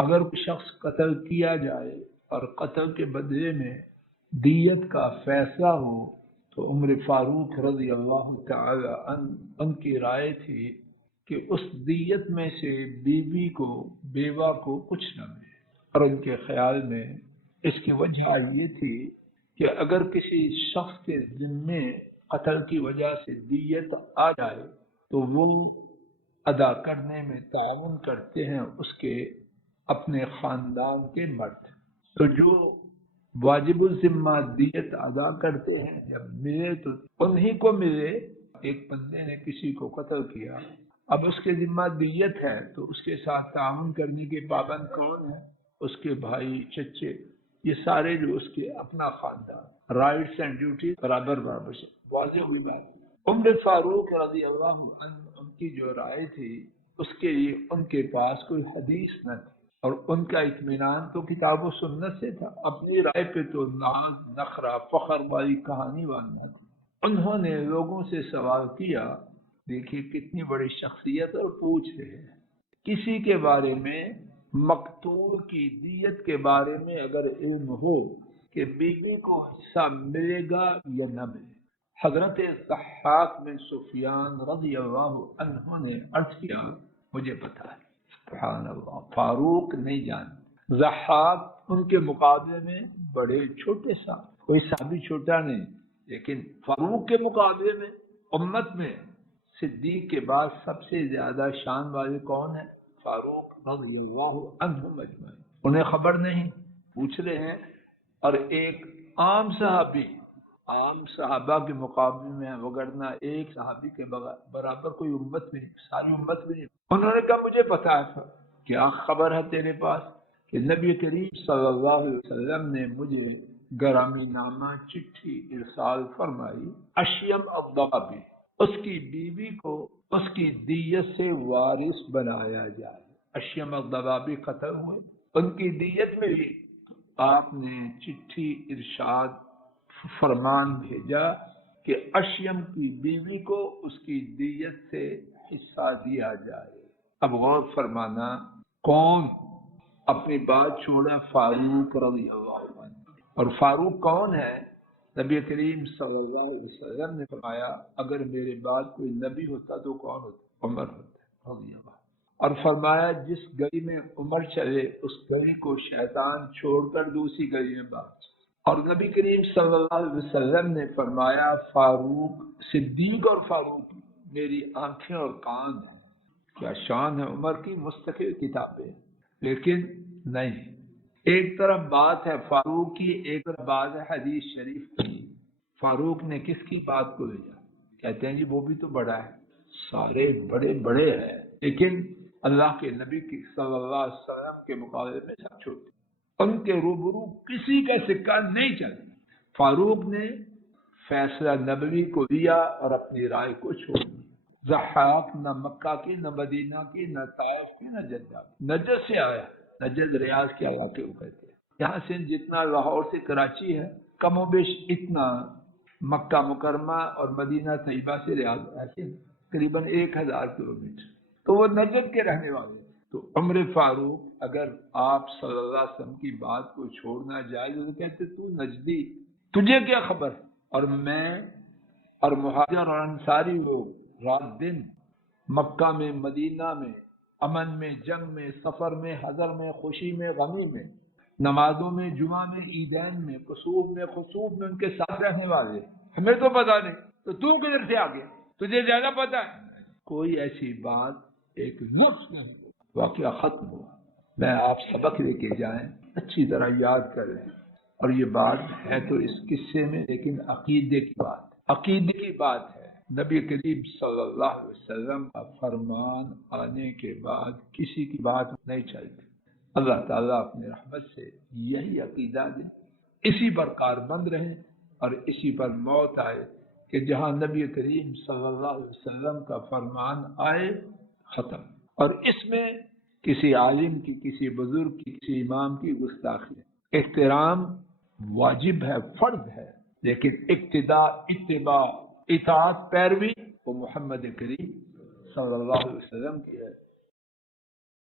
اگر کوئی شخص قتل کیا جائے اور قتل کے بدلے میں دیت کا فیصلہ ہو تو عمر فاروق رضی اللہ تعالی ان کی رائے تھی کہ اس دیت میں سے بیوی کو بیوہ کو کچھ نہ ملے، اور ان کے خیال میں اس کی وجہ یہ تھی کہ اگر کسی شخص کے ذمے قتل کی وجہ سے دیت آ جائے تو وہ ادا کرنے میں تعاون کرتے ہیں اس کے اپنے خاندان کے مرد، تو جو واجب الذمہ دیت ادا کرتے ہیں جب ملے تو انہی کو ملے۔ ایک بندے نے کسی کو قتل کیا، اب اس کے ذمہ دیت ہے تو اس کے ساتھ تعاون کرنے کے پابند کون ہے؟ اس کے بھائی، چچے، یہ سارے جو اس کے اپنا خاندان، رائٹس اینڈ ڈیوٹی برابر برابر سے واضح ہوئی بات۔ عمر فاروق رضی اللہ عنہ ان کی جو رائے تھی اس کے لیے ان کے پاس کوئی حدیث نہ تھی، اور ان کا اطمینان تو کتاب و سنت سے تھا، اپنی رائے پہ تو ناز نخرہ فخر والی کہانی باندھنا تھی۔ انہوں نے لوگوں سے سوال کیا، دیکھیے کتنی بڑی شخصیت، اور پوچھ رہے ہیں کسی کے بارے میں مقتول کی دیت کے بارے میں اگر علم ہو کہ بیوی کو حصہ ملے گا یا نہ ملے۔ حضرت ضحاک بن سفیان رضی اللہ عنہ نے عرض کیا مجھے پتا ہے۔ سبحان اللہ، فاروق نہیں جان، ضحاک ان کے مقابلے میں بڑے چھوٹے سا، کوئی صحابی چھوٹا نہیں، لیکن فاروق کے مقابلے میں امت میں صدیق کے بعد سب سے زیادہ شان والے کون ہیں؟ فاروق رضی اللہ عنہم اجمعین۔ انہیں خبر نہیں، پوچھ رہے ہیں، اور ایک عام صحابی عام صحابہ کے مقابلے میں، وگرنہ ایک صحابی کے برابر کوئی امت بھی نہیں، ساری امت بھی نہیں۔ انہوں نے کہا مجھے پتا ہے۔ کیا خبر ہے تیرے پاس؟ کہ نبی کریم صلی اللہ علیہ وسلم نے مجھے گرامی نامہ چٹھی ارسال فرمائی، اشیم الضبابی، اس کی بیوی کو اس کی دیت سے وارث بنایا جائے۔ اشیم الضبابی قتل ہوئے، ان کی دیت میں بھی آپ نے چٹھی ارشاد فرمان بھیجا کہ اشیم کی بیوی کو اس کی دیت سے حصہ دیا جائے۔ اب غور فرمانا، کون اپنی بات چھوڑا؟ فاروق رضی اللہ عنہ۔ اور فاروق کون ہے؟ نبی کریم صلی اللہ علیہ وسلم نے فرمایا اگر میرے بعد کوئی نبی ہوتا تو کون ہوتا؟ عمر ہوتا رضی اللہ۔ اور فرمایا جس گلی میں عمر چلے اس گلی کو شیطان چھوڑ کر دوسری گلی میں بھاگ۔ اور نبی کریم صلی اللہ علیہ وسلم نے فرمایا فاروق، صدیق اور فاروق میری آنکھیں اور کان ہیں۔ کیا شان ہے عمر کی، مستقل کتابیں، لیکن نہیں، ایک طرف بات ہے فاروق کی، ایک طرف بات ہے حدیث شریف کی۔ فاروق نے کس کی بات کو لیا؟ کہتے ہیں جی وہ بھی تو بڑا ہے، سارے بڑے بڑے ہیں، لیکن اللہ کے نبی کی صلی اللہ علیہ وسلم کے مقابلے میں سب چھوٹے، ان کے روبرو کسی کا سکہ نہیں چلا۔ فاروق نے فیصلہ نبوی کو دیا اور اپنی رائے کو چھوڑ دیا۔ ضحاک نہ مکہ کی، نہ مدینہ کی، نہ طائف کی، نہ جدہ کی، نجد سے آیا۔ نجد ریاض کے علاقے کو کہتے ہیں، یہاں سے جتنا لاہور سے کراچی ہے کم و بیش اتنا مکہ مکرمہ اور مدینہ طیبہ سے ریاض ایسے قریباً 1000 کلومیٹر، تو وہ نجد کے رہنے والے۔ تو عمر فاروق اگر آپ صلی اللہ علیہ وسلم کی بات کو چھوڑنا جائز تو کہتے تو نجدی، تجھے کیا خبر؟ اور میں اور مہاجر اور انصاری لوگ رات دن مکہ میں، مدینہ میں، امن میں، جنگ میں، سفر میں، حضر میں، خوشی میں، غمی میں، نمازوں میں، جمعہ میں، عیدین میں، کسوف میں، خسوف میں ان کے ساتھ رہنے والے۔ ہمیں تو پتا نہیں، تو کدھر سے آ گیا؟ تجھے زیادہ پتا ہے؟ کوئی ایسی بات ایک لفظ نہیں، واقعہ ختم ہوا۔ میں آپ سبق لے کے جائیں، اچھی طرح یاد کریں، اور یہ بات ہے تو اس قصے میں، لیکن عقیدے کی بات، عقیدے کی بات ہے۔ نبی کریم صلی اللہ علیہ وسلم کا فرمان آنے کے بعد کسی کی بات نہیں چلتی۔ اللہ تعالیٰ اپنے رحمت سے یہی عقیدہ دے، اسی پر کاربند رہیں اور اسی پر موت آئے کہ جہاں نبی کریم صلی اللہ علیہ وسلم کا فرمان آئے، ختم۔ اور اس میں کسی عالم کی، کسی بزرگ کی، کسی امام کی گستاخی ہے۔ احترام واجب ہے، فرض ہے، لیکن اقتداء، اتباع، اطاعت، پیروی وہ محمد کریم صلی اللہ علیہ وسلم کی ہے۔